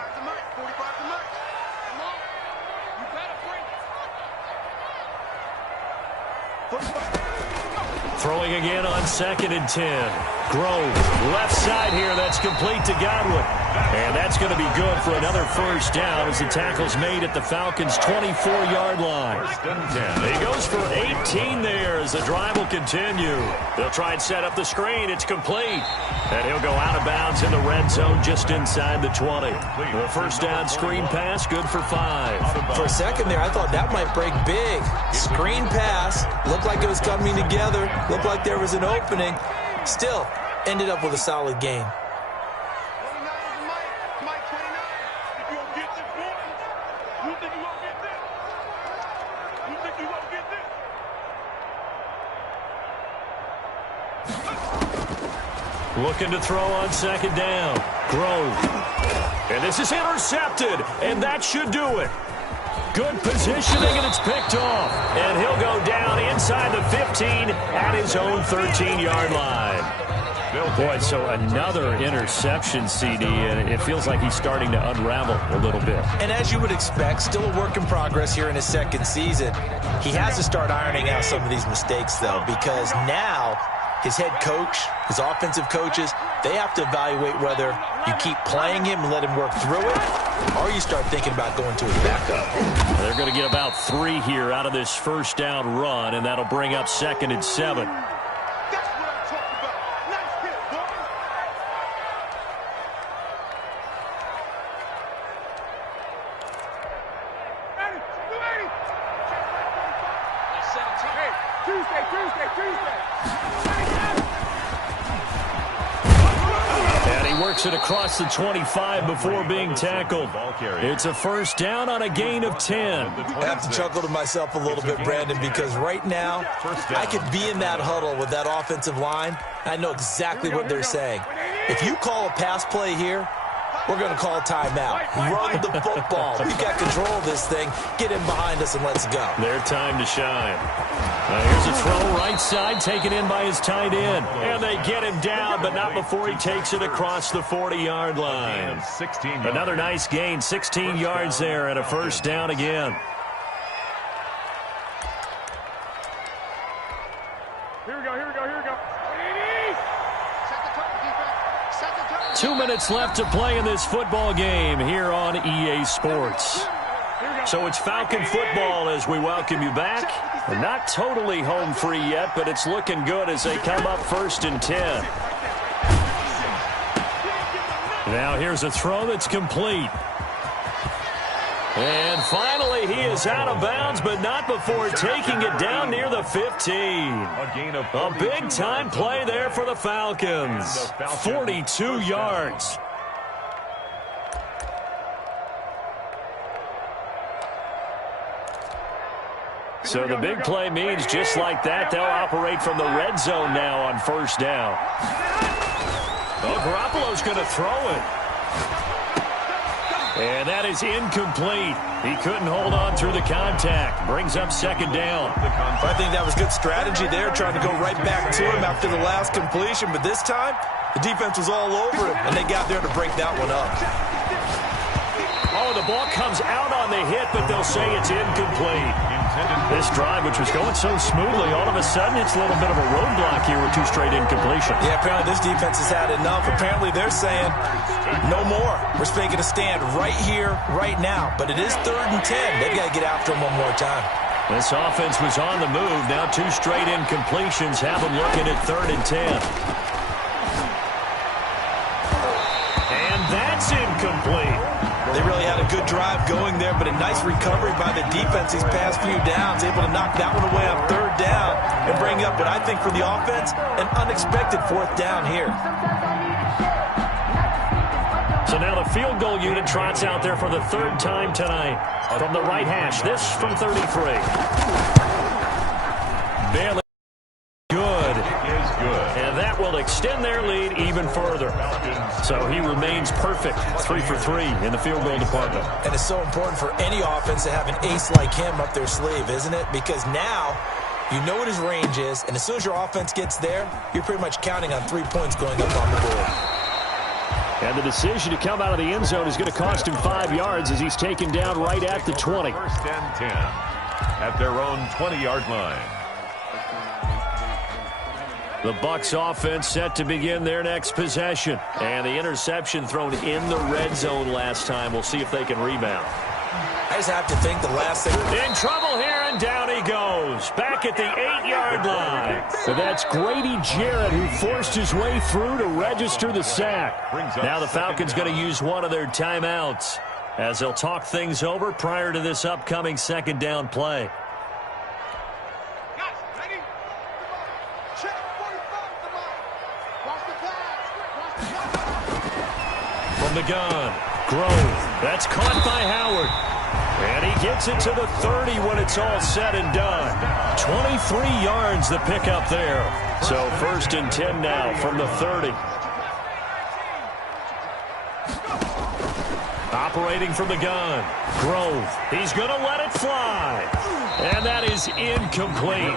Throwing again on 2nd and 10. Grove, left side here, that's complete to Godwin. And that's going to be good for another first down as the tackle's made at the Falcons' 24-yard line. He goes for 18 there as the drive will continue. They'll try and set up the screen. It's complete. And he'll go out of bounds in the red zone just inside the 20. The first down screen pass, good for 5. For a second there, I thought that might break big. Screen pass, looked like it was coming together, looked like there was an opening. Still, ended up with a solid game. Looking to throw on 2nd down. Grove. And this is intercepted, and that should do it. Good positioning, and it's picked off. And he'll go down inside the 15 at his own 13-yard line. Boy, so another interception, CD, and it feels like he's starting to unravel a little bit. And as you would expect, still a work in progress here in his 2nd season. He has to start ironing out some of these mistakes, though, because now his head coach, his offensive coaches, they have to evaluate whether you keep playing him and let him work through it, or you start thinking about going to his backup. They're going to get about 3 here out of this first down run, and that'll bring up 2nd and 7. And he works it across the 25 before being tackled. It's a first down on a gain of 10. I have to chuckle to myself a little bit, Brandon, because right now I could be in that huddle with that offensive line. I know exactly what they're saying. If you call a pass play here, we're going to call a timeout. Run the football. We've got control of this thing. Get him behind us and let's go. Their time to shine. Here's a throw right side taken in by his tight end. And they get him down, but not before he takes it across the 40-yard line. Another nice gain, 16 yards there and a first down again. Here we go. 2 minutes left to play in this football game here on EA Sports. So it's Falcon football as we welcome you back. We're not totally home free yet, but it's looking good as they come up 1st and 10. Now here's a throw that's complete. And finally, he is out of bounds, but not before taking it down near the 15. A big-time play there for the Falcons. 42 yards. So the big play means just like that, they'll operate from the red zone now on first down. Oh, Garoppolo's going to throw it. And that is incomplete. He couldn't hold on through the contact. Brings up second down. I think that was good strategy there, trying to go right back to him after the last completion. But this time, the defense was all over him, and they got there to break that one up. Oh, the ball comes out on the hit, but they'll say it's incomplete. This drive, which was going so smoothly, all of a sudden it's a little bit of a roadblock here with 2 straight incompletions. Yeah, apparently this defense has had enough. Apparently they're saying, no more. We're making a stand right here, right now. But it is 3rd and 10. They've got to get after him one more time. This offense was on the move. Now 2 straight incompletions have them looking at 3rd and 10. And that's incomplete. They really had a good drive going there, but a nice recovery by the defense these past few downs, able to knock that one away on 3rd down and bring up what I think for the offense, an unexpected 4th down here. So now the field goal unit trots out there for the 3rd time tonight from the right hash. This from 33. Barely good. And that will extend their lead even further. So he remains perfect, 3 for 3 in the field goal department. And it's so important for any offense to have an ace like him up their sleeve, isn't it? Because now you know what his range is, and as soon as your offense gets there, you're pretty much counting on 3 points going up on the board. And the decision to come out of the end zone is going to cost him 5 yards as he's taken down right at the 20. 1st and 10 at their own 20-yard line. The Bucs offense set to begin their next possession. And the interception thrown in the red zone last time. We'll see if they can rebound. I just have to think the last thing. In trouble here, and down he goes. Back at the 8-yard line. So that's Grady Jarrett who forced his way through to register the sack. Now the Falcons going to use one of their timeouts as they'll talk things over prior to this upcoming 2nd down play. From the gun, Grove. That's caught by Howard. And he gets it to the 30 when it's all said and done. 23 yards the pickup there. So 1st and 10 now from the 30. Operating from the gun, Grove. He's going to let it fly. And that is incomplete.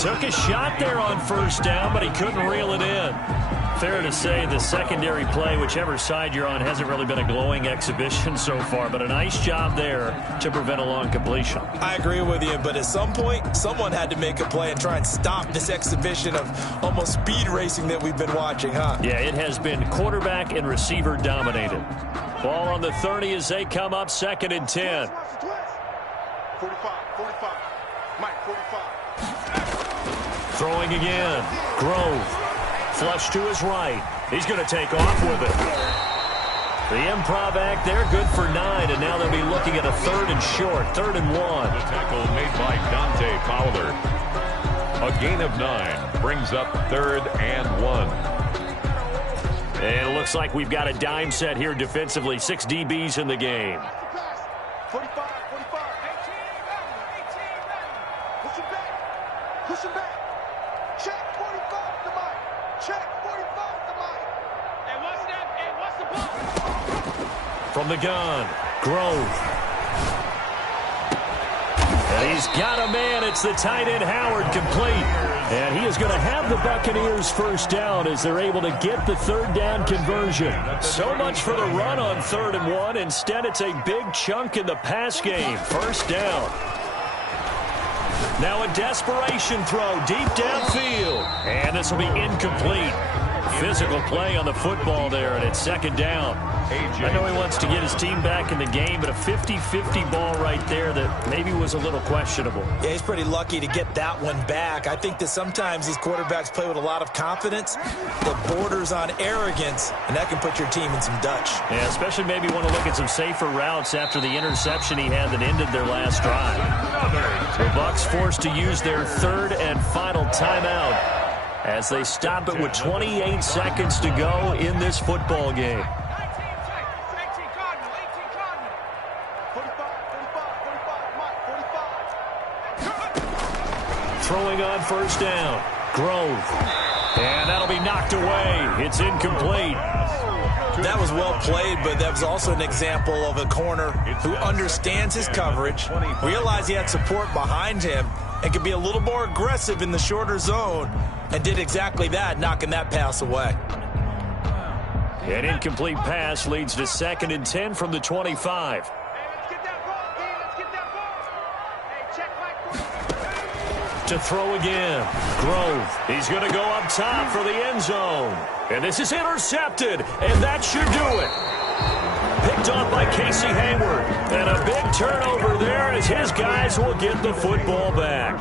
Took a shot there on 1st down, but he couldn't reel it in. Fair to say the secondary play, whichever side you're on, hasn't really been a glowing exhibition so far, but a nice job there to prevent a long completion. I agree with you, but at some point, someone had to make a play and try and stop this exhibition of almost speed racing that we've been watching, huh? Yeah, it has been quarterback and receiver dominated. Ball on the 30 as they come up 2nd and 10. 45. Mike, 45. Throwing again. Grove. Flush to his right. He's going to take off with it. The improv act there, good for 9, and now they'll be looking at a 3rd and short, 3rd and 1. The tackle made by Dante Fowler. A gain of 9 brings up 3rd and 1. And it looks like we've got a dime set here defensively. 6 DBs in the game. 45, 45. 18. Push him back. Push him back. Check 45 to Mike. Check 45 to Mike. Hey, what's that? Hey, what's the ball? From the gun, Grove. And he's got a man. It's the tight end, Howard, complete. And he is going to have the Buccaneers first down as they're able to get the 3rd down conversion. So much for the run on 3rd and 1. Instead, it's a big chunk in the pass game. First down. Now a desperation throw deep downfield. And this will be incomplete. Physical play on the football there, and it's 2nd down. I know he wants to get his team back in the game, but a 50-50 ball right there that maybe was a little questionable. Yeah, he's pretty lucky to get that one back. I think that sometimes these quarterbacks play with a lot of confidence that borders on arrogance, and that can put your team in some Dutch. Yeah, especially maybe want to look at some safer routes after the interception he had that ended their last drive. The Bucs forced to use their 3rd and final timeout as they stop it with 28 seconds to go in this football game. 45. Throwing on first down, Grove. And that'll be knocked away. It's incomplete. That was well played, but that was also an example of a corner who understands his coverage, realized he had support behind him, and could be a little more aggressive in the shorter zone, and did exactly that, knocking that pass away. An incomplete pass leads to 2nd and 10 from the 25. To throw again, Grove. He's going to go up top for the end zone. And this is intercepted, and that should do it. Picked off by Casey Hayward. And a big turnover there as his guys will get the football back.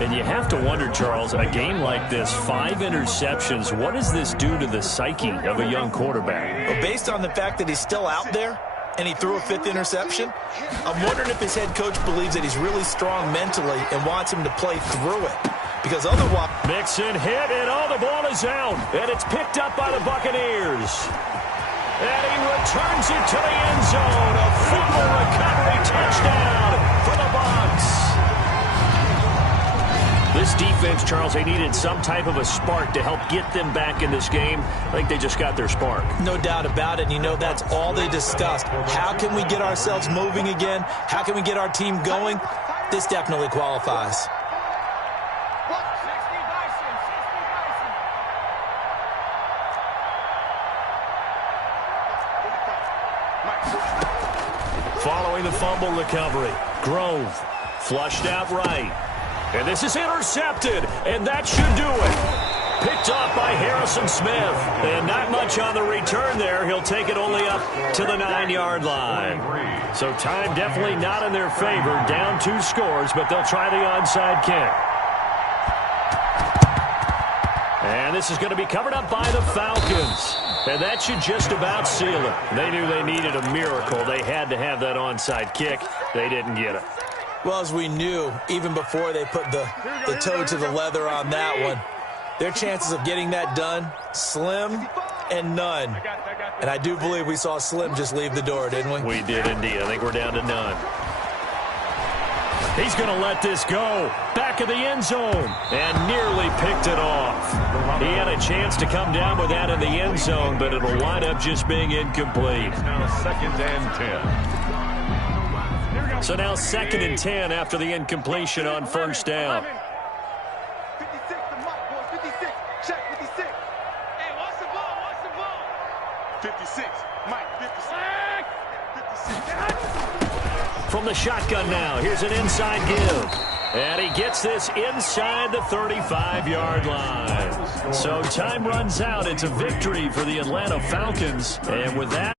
And you have to wonder, Charles, a game like this, 5 interceptions, what does this do to the psyche of a young quarterback? Well, based on the fact that he's still out there, and he threw a 5th interception, I'm wondering if his head coach believes that he's really strong mentally and wants him to play through it. Because otherwise... Mixon hit, and the ball is out. And it's picked up by the Buccaneers. And he returns it to the end zone. A fumble recovery touchdown for the Bucs. This defense, Charles, they needed some type of a spark to help get them back in this game. I think they just got their spark. No doubt about it. And you know, that's all they discussed. How can we get ourselves moving again? How can we get our team going? This definitely qualifies. Following the fumble recovery, Grove flushed out right. And this is intercepted, and that should do it. Picked off by Harrison Smith. And not much on the return there. He'll take it only up to the 9-yard line. So time definitely not in their favor. Down 2 scores, but they'll try the onside kick. And this is going to be covered up by the Falcons. And that should just about seal it. They knew they needed a miracle. They had to have that onside kick. They didn't get it. Well, as we knew, even before they put the toe to the leather on that one, their chances of getting that done, slim and none. And I do believe we saw Slim just leave the door, didn't we? We did indeed. I think we're down to none. He's going to let this go. Back of the end zone. And nearly picked it off. He had a chance to come down with that in the end zone, but it'll wind up just being incomplete. Now 2nd and 10. So now 2nd and 10 after the incompletion on first down. 56 to Mike, boys. 56. Check 56. Hey, what's the ball? What's the ball? 56. Mike, 56. 56. From the shotgun now, here's an inside give. And he gets this inside the 35-yard line. So time runs out. It's a victory for the Atlanta Falcons. And with that...